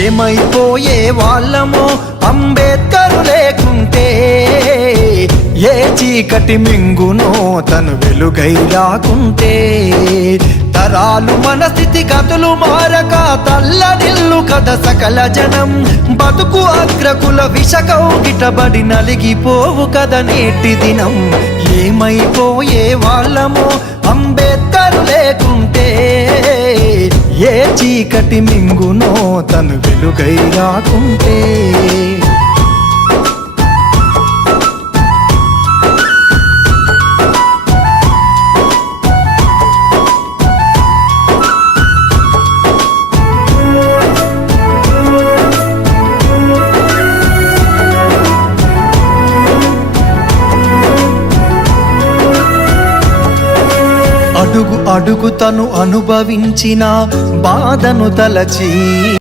ఏమైపోయే వాళ్ళమో అంబేద్కర్ లేకుంటే, ఏ చీకటి మింగునో తను వెలుగై రాకుంటే, తరాలు మన స్థితిగతులు మారక తల్లడిల్లు కథ సకల జనం, బతుకు అగ్రకుల విషకౌగిటబడి నలిగిపోవు కథ నేటి దినం. ఏమైపోయే వాళ్ళమో అంబేద్కర్ లేకుంటే, ఏ చీకటి మింగునో తను వెలుగై రాకుంటే. అడుగు అడుగు తను అనుభవించిన బాధను తలచి